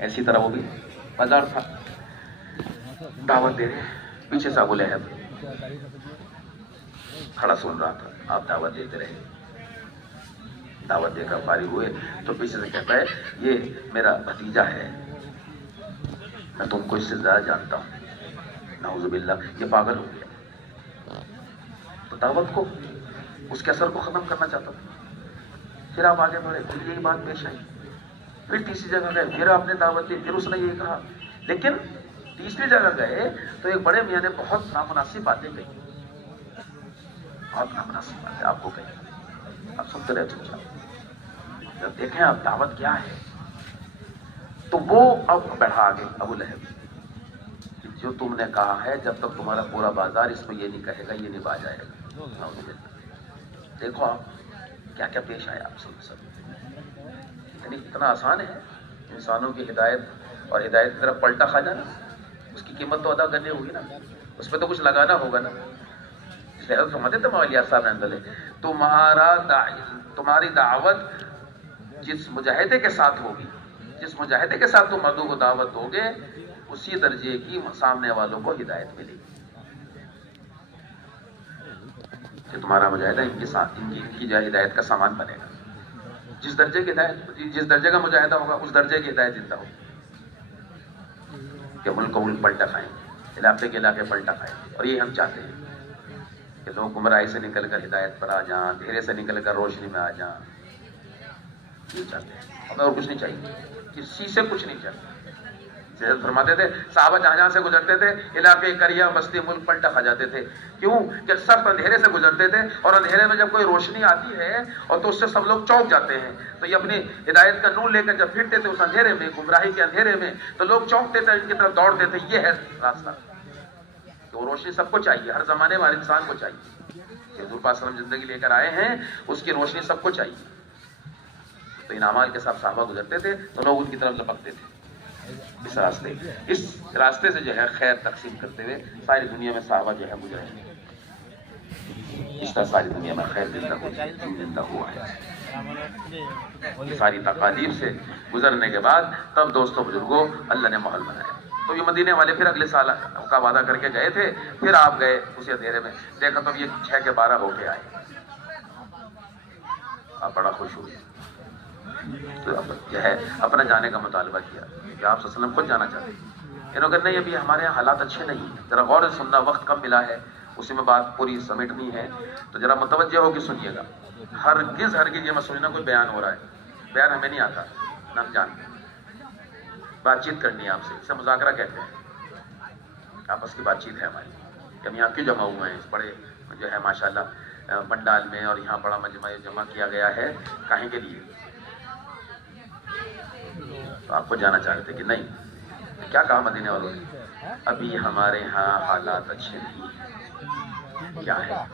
ایسی طرح وہ بھی بازار تھا، دعوت دے رہے، پیچھے سے ابو لہب کھڑا سن رہا تھا، آپ دعوت دیتے رہے، دعوت دے کر فارغ ہوئے تو پیچھے سے کہتا ہے یہ میرا بھتیجا ہے، میں تم کو اس سے زیادہ جانتا ہوں، نعوذ باللہ، یہ پاگل ہو گیا۔ تو دعوت کو، اس کے اثر کو ختم کرنا چاہتا تھا۔ پھر آپ آگے بڑھے، پھر یہی بات پیش آئی، پھر تیسری جگہ گئے، پھر آپ نے دعوت دی، پھر اس نے یہی کہا، لیکن تیسری جگہ گئے تو ایک بڑے میاں نے بہت نامناسب باتیں کہی، بہت نامناسب باتیں آپ کو کہی، آپ سنتے رہے چپ چاپ، جب دیکھیں آپ دعوت کیا ہے، تو وہ اب بڑھا آگے ابو لہب، جو تم نے کہا ہے جب تک تمہارا پورا بازار اس کو یہ نہیں کہے گا یہ نہیں باز آئے گا۔ دیکھو آپ کیا کیا پیش آیا آپ سب، اتنا آسان ہے انسانوں کی ہدایت اور ہدایت کی طرف پلٹا کھا جانا، اس کی قیمت تو ادا کرنی ہوگی نا، اس پہ تو کچھ لگانا ہوگا نا۔ اس لیے حضرت فرماتے تھے مولیہ صاحب رحمۃ اللہ، تمہاری دعوت جس مجاہدے کے ساتھ ہوگی، جس مجاہدے کے ساتھ تم مردوں کو دعوت دو گے، اسی درجے کی سامنے والوں کو ہدایت ملے گی، کہ تمہارا مجاہدہ ان کے ساتھ ان کی جو ہدایت کا سامان بنے گا۔ جس درجے کی ہدایت، جس درجے کا مجاہدہ ہوگا اس درجے کی ہدایت زندہ ہوگی، کہ ملک کو ملک پلٹا کھائیں گے، علاقے کے علاقے پلٹا کھائیں گے، اور یہ ہم چاہتے ہیں کہ لوگ گمراہی سے نکل کر ہدایت پر آ جائیں، اندھیرے سے نکل کر روشنی میں آ جائیں، یہ چاہتے ہیں، ہمیں اور کچھ نہیں چاہیے، کسی سے کچھ نہیں چاہیے۔ حضرت فرماتے تھے صحابہ جہاں جہاں سے گزرتے تھے علاقے، قریہ، بستی، ملک پلٹا کھا جاتے تھے، کیوں کہ سخت اندھیرے سے گزرتے تھے، اور اندھیرے میں جب کوئی روشنی آتی ہے اور تو اس سے سب لوگ چونک جاتے ہیں، تو یہ اپنی ہدایت کا نور لے کر جب پھرتے تھے اس اندھیرے میں، گمراہی کے اندھیرے میں، تو لوگ چونکتے تھے، ان کی طرف دوڑتے تھے، یہ ہے راستہ۔ تو روشنی سب کو چاہیے، ہر زمانے والے انسان کو چاہیے کہ حضور پاک صلی اللہ علیہ وسلم زندگی لے کر آئے ہیں، اس کی روشنی سب کو چاہیے۔ تو ان اعمال کے ساتھ صحابہ گزرتے تھے تو لوگ ان کی طرف لپکتے تھے، اس راستے سے جو ہے خیر تقسیم کرتے ہوئے ساری دنیا میں صحابہ جو ہے گزرے ہیں، اس طرح ساری دنیا میں خیر زندہ ہوا ہے۔ ساری تقالیب سے گزرنے کے بعد تب دوستوں بزرگوں اللہ نے محل بنایا۔ تو یہ مدینے والے پھر اگلے سال کا وعدہ کر کے گئے تھے، پھر آپ گئے اسی اندھیرے میں، دیکھا تو یہ 6 کے 12 ہو کے آئے، آپ بڑا خوش ہوئے، تو جو ہے اپنا جانے کا مطالبہ کیا کہ آپ صلی اللہ علیہ وسلم خود جانا چاہتے ہیں۔ انہوں نے کہا نہیں، ابھی ہمارے یہاں حالات اچھے نہیں ہیں، ذرا غور سے سننا، وقت کم ملا ہے، اسی میں بات پوری سمیٹنی ہے، تو ذرا متوجہ ہو کے سنیے گا۔ ہرگز یہ مت سمجھنا کوئی بیان ہو رہا ہے، بیان ہمیں نہیں آتا، نہ ہم جانتے، بات چیت کرنی ہے آپ سے، اسے مذاکرہ کہتے ہیں، آپس کی بات چیت ہے ہماری، کہ ہم یہاں کیوں جمع ہوئے ہیں، اس بڑے جو ہے ماشاءاللہ پنڈال میں، اور یہاں بڑا مجمع جمع کیا گیا ہے، کہیں کے لیے؟ تو آپ کو جانا چاہتے تھے کہ نہیں، کیا کہا مدینے والوں نے؟ ابھی ہمارے ہاں حالات اچھے نہیں ہیں۔ کیا ہے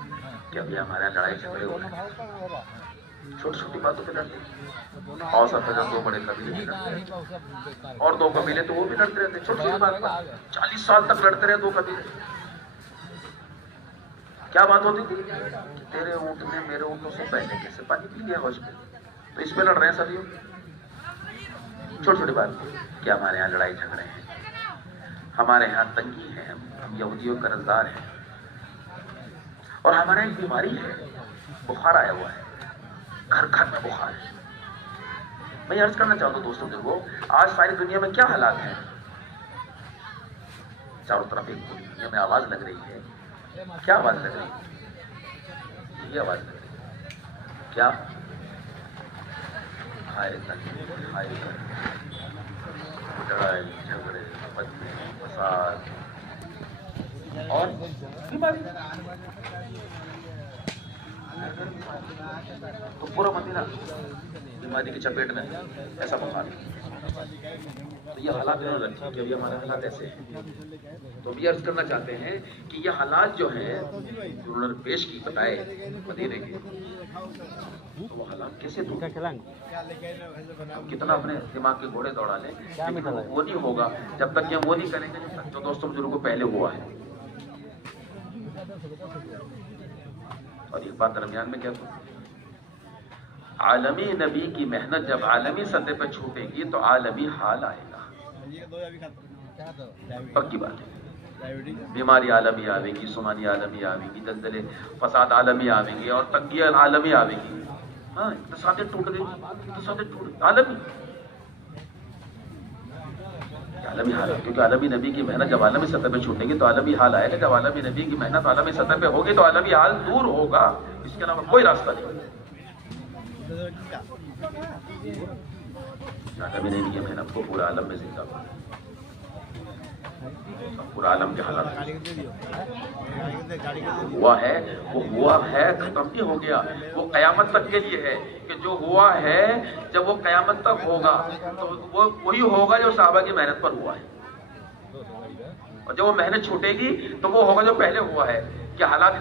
کہ ابھی ہمارے یہاں لڑائی جھگڑے ہو رہے ہیں، چھوٹی چھوٹی باتوں پہ لڑتے ہیں، اور سب سے 2 بڑے قبیلے بھی لڑتے رہتے، اور 2 قبیلے تو وہ بھی لڑتے رہتے، چھوٹی چھوٹی بات پر 40 سال تک لڑتے رہے 2 قبیلے۔ کیا بات ہوتی تھی کہ تیرے اونٹ نے میرے اونٹوں سے پہلے کیسے پانی پی لیا ہوش پہ، تو اس پہ لڑ رہے ہیں سبھی، چھوٹی چھوٹی بات کہ ہمارے یہاں لڑائی جھگڑے ہیں، ہمارے یہاں تنگی ہے، ہم یہودیوں کا قرضدار ہیں، اور ہمارے یہاں ایک بیماری ہے، بخار آیا ہوا ہے، گھر گھر میں بخار ہے۔ میں یہ عرض کرنا چاہتا ہوں دوستوں دیکھو، آج ساری دنیا میں کیا حالات ہیں، چاروں طرف ایک دنیا میں آواز لگ رہی ہے، کیا آواز لگ رہی ہے؟ یہ آواز لگ رہی ہے کیا؟ ہائے تنگی، ہائے لڑائی جھگڑے، فتنے، فساد اور بیماری، تو پورا مدینہ بیماری کی چپیٹ میں، ایسا بخار۔ تو یہ حالات انہوں نے رکھے کہ ابھی ہمارے حالات ایسے ہیں۔ تو ہم یہ عرض کرنا چاہتے ہیں کہ یہ حالات جو ہیں جو انہوں نے پیش کی، بتائے مدینے کے، تو وہ حالات کیسے دور، کتنا اپنے دماغ کے گھوڑے دوڑا لیں، لیکن وہ نہیں ہوگا جب تک کہ وہ نہیں کریں گے جو دوستوں بزرگوں کو پہلے ہوا ہے۔ اور ایک بات درمیان میں کیا تو عالمی نبی کی محنت جب عالمی سطح پہ چھوٹے گی تو عالمی حال آئے گا۔ پکی بات ہے. بیماری عالمی آئے گی, سمانی عالمی آئے گی, زلزلے فساد عالمی آئے گی, اور تنگی عالمی آئے گی. ہاں اقتصادیں ٹوٹ گئی, اقتصادیں ٹوٹ عالمی عالمی حال ہے. کیونکہ عالمی نبی کی محنت جب عالمی سطح پہ چھوٹے گی تو عالمی حال آئے گا. جب عالمی نبی کی محنت عالمی سطح پہ ہوگی تو عالمی حال دور ہوگا. اس کے علاوہ کوئی راستہ نہیں. عالمی نبی کی محنت کو پورا عالم میں زندہ ہوا, پورا عالم کے حالات ہوا ہے, وہ ہوا ہے, ختم نہیں ہو گیا. وہ قیامت تک کے لیے ہے کہ جو ہوا ہے جب وہ قیامت تک ہوگا تو وہ وہی ہوگا جو صحابہ کی محنت پر ہوا ہے. اور جب وہ محنت چھوٹے گی تو وہ ہوگا جو پہلے ہوا ہے. کہ حالات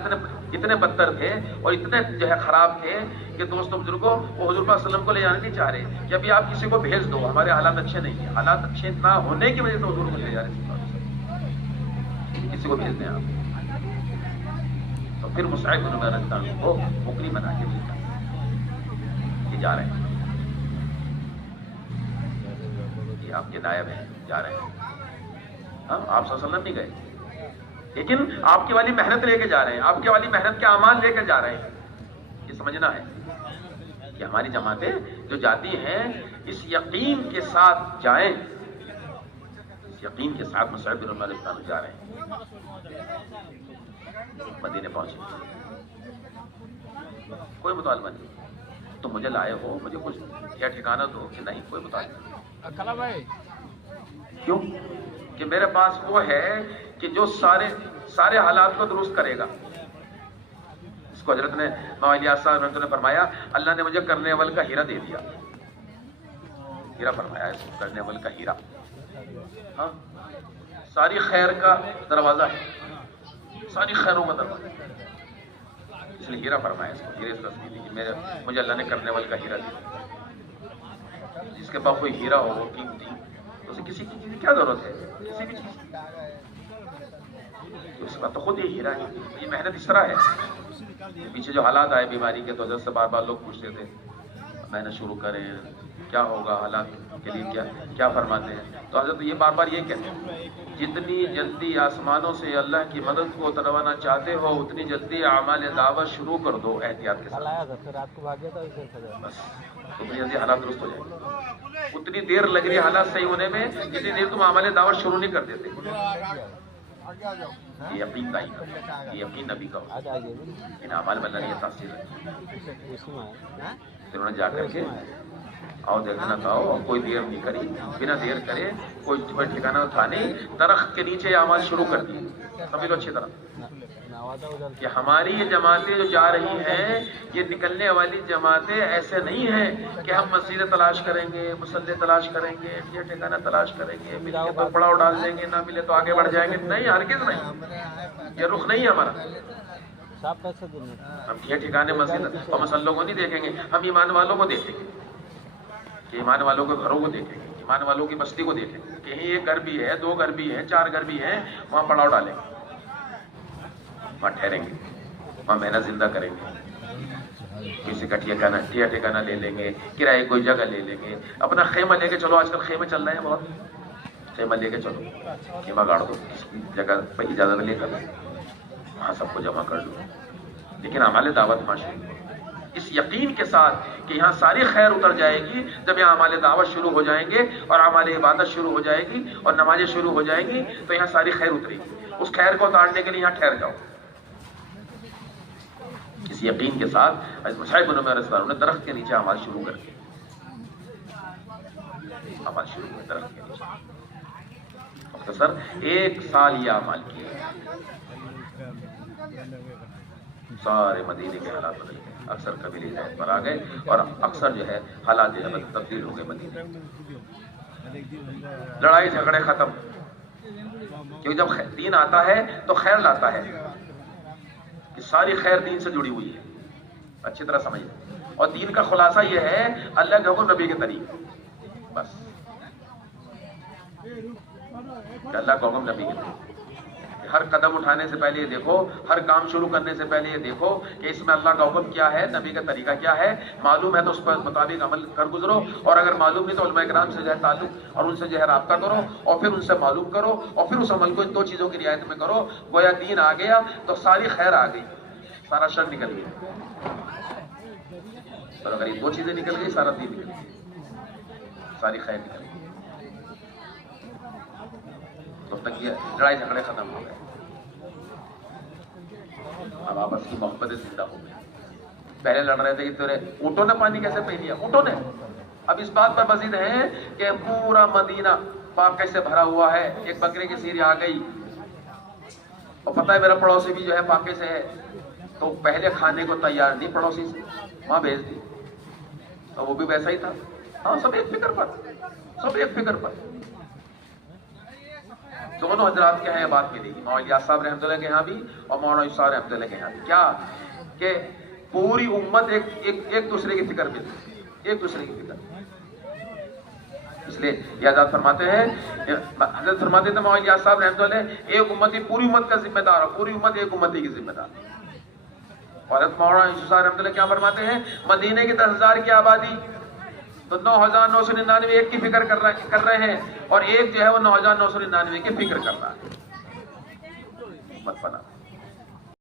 اتنے بدتر تھے اور اتنے جو ہے خراب تھے کہ دوستوں بزرگوں وہ حضور صلی اللہ علیہ وسلم کو لے جانا نہیں چاہ رہے کہ ابھی آپ کسی کو بھیج دو, ہمارے حالات اچھے نہیں ہیں. حالات اچھے نہ ہونے کی وجہ سے حضور کو لے جا رہے ہیں, کسی کو بھیج دیں آپ. تو پھر مصعب بن عمیر رضی اللہ عنہ کو مکری بنا کے بھیجا, یہ جا رہے ہیں, یہ آپ کے نائب ہیں, جا رہے ہیں. ہاں آپ صلی اللہ علیہ وسلم نہیں گئے, لیکن آپ کی والی محنت لے کے جا رہے ہیں, آپ کی والی محنت کے اعمال لے کے جا رہے ہیں. یہ سمجھنا ہے کہ ہماری جماعتیں جو جاتی ہیں اس یقین کے ساتھ جائیں, اس یقین کے ساتھ مصعب بن عمیر رضی اللہ عنہ جا رہے ہیں. مدینے پہنچے, کوئی مطالبہ نہیں. تو مجھے لائے ہو, مجھے کچھ کیا ٹھکانہ دو کہ نہیں, کوئی مطالبہ نہیں. کیوں کہ میرے پاس وہ ہے کہ جو سارے حالات کو درست کرے گا. اس کو حضرت نے مولانا صاحب رحمۃ اللہ نے فرمایا اللہ نے مجھے کرنے اول کا ہیرا دے دیا. ہیرا فرمایا اس کو, کرنے اول کا ہیرا. ہاں ساری خیر کا دروازہ ہے, ساری خیروں کا دروازہ, اس لیے ہیرا فرمایا اس کو. ہیرے اس کا مجھے اللہ نے کرنے اول کا ہیرا دیا. جس کے پاس کوئی ہیرا ہو وہ قیمتی, تو اسے کسی کی چیز کی کیا ضرورت ہے, کسی بھی چیز تو اس کا تو خود ہی ہیرا ہے. یہ محنت اس طرح ہے. پیچھے جو حالات آئے بیماری کے تو حضرت سے بار بار لوگ پوچھتے تھے محنت شروع کریں, کیا ہوگا, حالات کے لیے کیا فرماتے ہیں. تو حضرت یہ بار بار یہ کہتے ہیں جتنی جلدی آسمانوں سے اللہ کی مدد کو اتروانا چاہتے ہو اتنی جلدی اعمال دعوت شروع کر دو احتیاط کے ساتھ. بس اتنی جلدی حالات درست ہو جائیں گے. اتنی دیر لگ رہی حالات صحیح ہونے میں جتنی دیر تم اعمال دعوت شروع نہیں کر دیتے. یہ یقین کا ہی کا, یہ یقین نبی کا ہوتا ہے. ان اعمال میں اللہ نے یہ تاثیر رکھی. پھر انہوں نے جا کر کے اور دیکھنا تھا, اور کوئی دیر نہیں کری, بنا دیر کرے کوئی ٹھکانہ تھا نہیں, درخت کے نیچے اعمال شروع کر دیے. سمجھ لو اچھی طرح کہ ہماری یہ جماعتیں جو جا رہی ہیں یہ نکلنے والی جماعتیں ایسے نہیں ہیں کہ ہم مسجد تلاش کریں گے, مصلی تلاش کریں گے, یہ ٹھکانہ تلاش کریں گے, ملے تو پڑاؤ ڈال دیں گے, نہ ملے تو آگے بڑھ جائیں گے. نہیں, ہرگز نہیں, یہ رخ نہیں ہے ہمارا. ہم یہ ٹھکانے مسجد اور مسلوں کو نہیں دیکھیں گے, ہم ایمان والوں کو دیکھیں گے, کہ ایمان والوں کے گھروں کو دیکھیں گے, ایمان والوں کی بستی کو دیکھیں گے. کہیں ایک گھر بھی ہے, 2 گھر بھی ہے, 4 گھر بھی ہیں, وہاں پڑاؤ ڈالیں گے, وہاں ٹھہریں گے, وہاں محنت زندہ کریں گے. کسی کا ٹھکانہ لے لیں گے, کرائے کوئی جگہ لے لیں گے, اپنا خیمہ لے کے چلو. آج کل خیمے چل رہے ہیں بہت, خیمہ لے کے چلو, خیمہ گاڑ دو, کسی جگہ پہ اجازت لے کر وہاں سب کو جمع کر لو. لیکن اعمال دعوت ماشاءاللہ اس یقین کے ساتھ کہ یہاں ساری خیر اتر جائے گی. جب یہاں اعمال دعوت شروع ہو جائیں گے اور اعمال عبادت شروع ہو جائے گی اور نمازیں شروع ہو جائیں گی تو یہاں ساری خیر اترے گی. اس خیر کو اتارنے کے لیے یہاں ٹھہر جاؤ. اس یقین کے ساتھ مصعب بن عمیر رضی اللہ عنہ نے درخت کے نیچے اعمال شروع کر کے اعمال شروع ہوئے. درخت کے نیچے مختصر 1 سال یہ اعمال کیے, سارے مدینے کے حالات بدل گئے. اکثر قبیلے ہدایت پر آ گئے اور اکثر جو ہے حالات جو ہے تبدیل ہو گئے مدینے. لڑائی جھگڑے ختم, کیونکہ جب دین آتا ہے تو خیر لاتا ہے. کہ ساری خیر دین سے جڑی ہوئی ہے, اچھی طرح سمجھیں. اور دین کا خلاصہ یہ ہے اللہ کے حکم نبی کے طریقے. بس اللہ کا حکم نبی کے طریقے, ہر قدم اٹھانے سے پہلے یہ دیکھو، ہر کام شروع کرنے سے پہلے یہ دیکھو کہ اس میں اللہ کا حکم کیا ہے، نبی کا طریقہ کیا ہے، معلوم ہے تو اس پر مطابق عمل کر گزرو، اور اگر معلوم نہیں تو علماء کرام سے جو ہے تعلق اور ان سے جو ہے رابطہ کرو، اور پھر ان سے معلوم کرو، اور پھر اس عمل کو ان دو چیزوں کی رعایت میں کرو. گویا دین آ گیا تو ساری خیر آ گئی، سارا شر نکل گیا. اور اگر یہ دو چیزیں نکل گئی سارا دین نکل گیا، ساری خیر نکل گئی. تب تک یہ لڑائی جھگڑے ختم ہو گئے، اب آپس کی محبتیں زندہ ہو گئی. پہلے لڑ رہے تھے کہ تیرے اونٹوں نے پانی کیسے پی لیا، اونٹوں نے. اب اس بات پر مزید ہے کہ پورا مدینہ فاقے سے بھرا ہوا ہے. ایک بکرے کی سیر آ گئی، اور پتہ ہے میرا پڑوسی بھی جو ہے فاقے سے ہے، تو پہلے کھانے کو تیار نہیں پڑوسی سے وہاں بھیج دی، اور وہ بھی ویسا ہی تھا. ہاں سب ایک فکر پر، سب ایک فکر پر. دونوں حضرات کے ہیں بات ملے گی، مولانا الیاس صاحب رحمۃ اللہ کے یہاں بھی اور مولانا یوسف صاحب رحمۃ اللہ کے یہاں بھی. کیا کہ پوری امت ایک دوسرے کی فکر میں تھی، ایک دوسرے کی فکر. اس لیے یہ حضرات فرماتے ہیں، حضرت فرماتے تھے مولانا الیاس صاحب رحمۃ اللہ، ایک امتی پوری امت کا ذمہ دار ہے، پوری امت ایک امتی کی ذمہ دار. اور حضرت مولانا یوسف صاحب رحمۃ اللہ کیا فرماتے ہیں، مدینے کی 10,000 کی آبادی تو 9,999 ایک کی فکر کر رہے ہیں، اور ایک جو ہے وہ 9,999 کی فکر کر رہا ہے. مت بنا